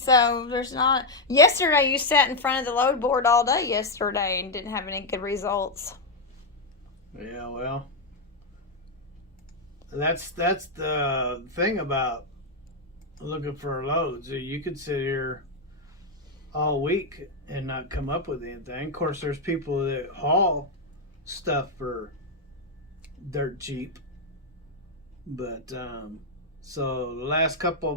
So there's not. Yesterday, you sat in front of the load board all day yesterday and didn't have any good results. Yeah, well, that's the thing about looking for loads. You could sit here all week and not come up with anything. Of course, there's people that haul stuff for dirt cheap, but so the last couple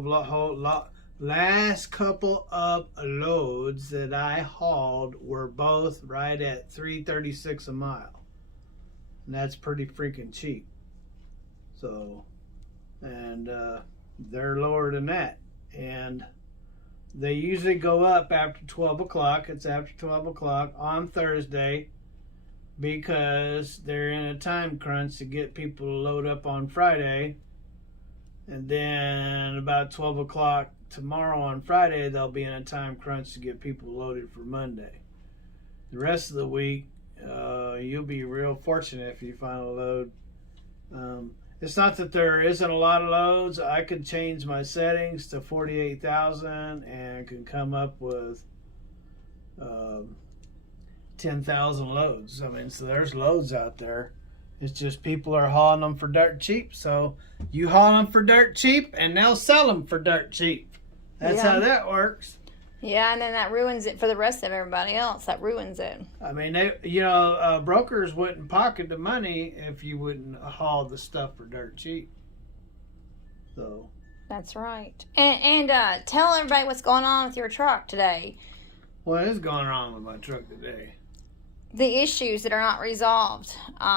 of loads that I hauled were both right at $3.36 a mile, and that's pretty freaking cheap. So, and they're lower than that, and they usually go up after 12 o'clock. It's after 12 o'clock on Thursday because they're in a time crunch to get people to load up on Friday. And then about 12 o'clock tomorrow on Friday, they'll be in a time crunch to get people loaded for Monday. The rest of the week, you'll be real fortunate if you find a load. It's not that there isn't a lot of loads. I could change my settings to 48,000 and can come up with 10,000 loads. I mean, so there's loads out there. It's just people are hauling them for dirt cheap. So you haul them for dirt cheap and they'll sell them for dirt cheap. That's how that works. Yeah, and then that ruins it for the rest of everybody else. That ruins it. I mean, brokers wouldn't pocket the money if you wouldn't haul the stuff for dirt cheap. So. That's right. And tell everybody what's going on with your truck today. What is going on with my truck today? The issues that are not resolved.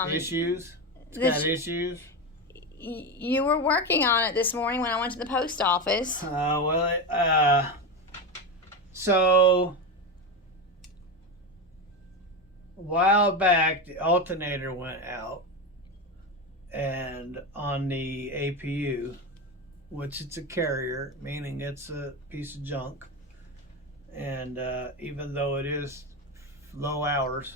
Issues? It's got issues? You were working on it this morning when I went to the post office. So, a while back, the alternator went out, and on the APU, which it's a carrier, meaning it's a piece of junk, and even though it is low hours,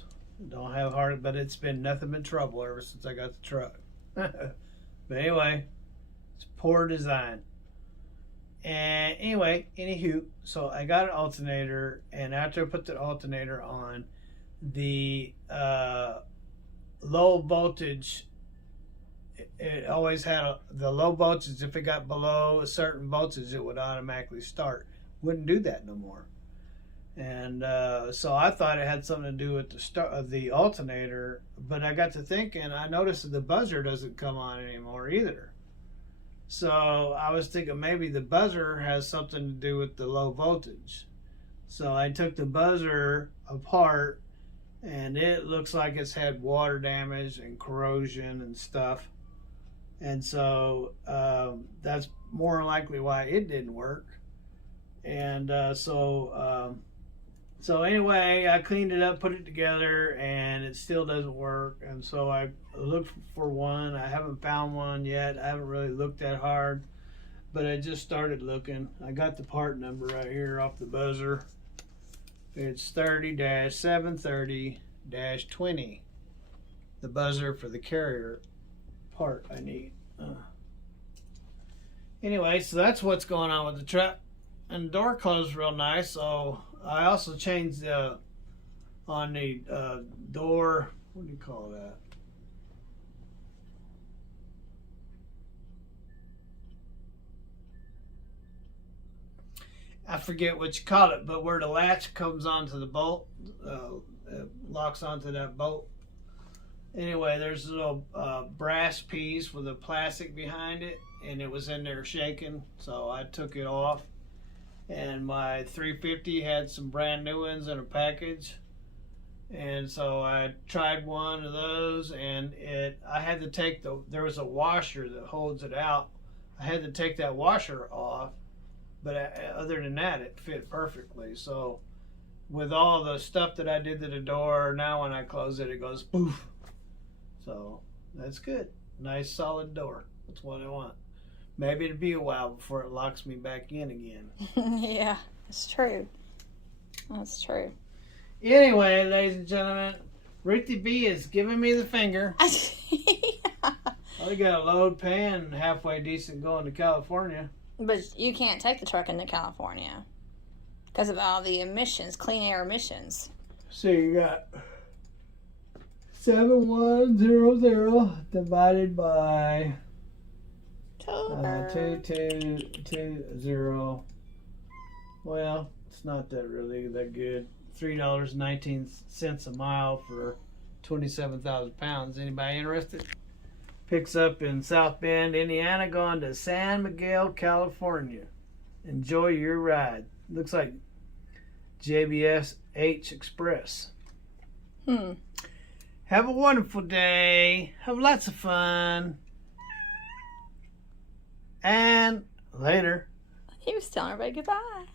don't have hard, but it's been nothing but trouble ever since I got the truck. But anyway, it's poor design. And anywho, so I got an alternator, and after I put the alternator on, the low voltage, it always had the low voltage. If it got below a certain voltage, it would automatically start. Wouldn't do that no more. And so I thought it had something to do with the alternator, but I got to thinking, I noticed that the buzzer doesn't come on anymore either. So I was thinking maybe the buzzer has something to do with the low voltage. So I took the buzzer apart, and it looks like it's had water damage and corrosion and stuff. And so that's more than likely why it didn't work. And so anyway, I cleaned it up, put it together, and it still doesn't work. And so I looked for one. I haven't found one yet. I haven't really looked that hard, but I just started looking. I got the part number right here off the buzzer. It's 30-730-20. The buzzer for the carrier part I need. Anyway, so that's what's going on with the truck. And the door closed real nice, so I also changed on the door, what do you call that? I forget what you call it, but where the latch comes onto the bolt, it locks onto that bolt. Anyway, there's a little brass piece with a plastic behind it, and it was in there shaking, so I took it off. And my 350 had some brand new ones in a package, and so I tried one of those, and I had to take there was a washer that holds it out. I had to take that washer off, but other than that, it fit perfectly. So with all the stuff that I did to the door, now when I close it, it goes poof. So that's good. Nice solid door. That's what I want. Maybe it'll be a while before it locks me back in again. Yeah, that's true. That's true. Anyway, ladies and gentlemen, Ruthie B is giving me the finger. Yeah. I got a load paying halfway decent going to California. But you can't take the truck into California. Because of all the emissions, clean air emissions. So you got 7100 divided by 2220. Well, it's not that really that good. $3.19 a mile for 27,000 pounds. Anybody interested? Picks up in South Bend, Indiana, going to San Miguel, California. Enjoy your ride. Looks like JBS H Express. Have a wonderful day. Have lots of fun. And later. He was telling everybody goodbye.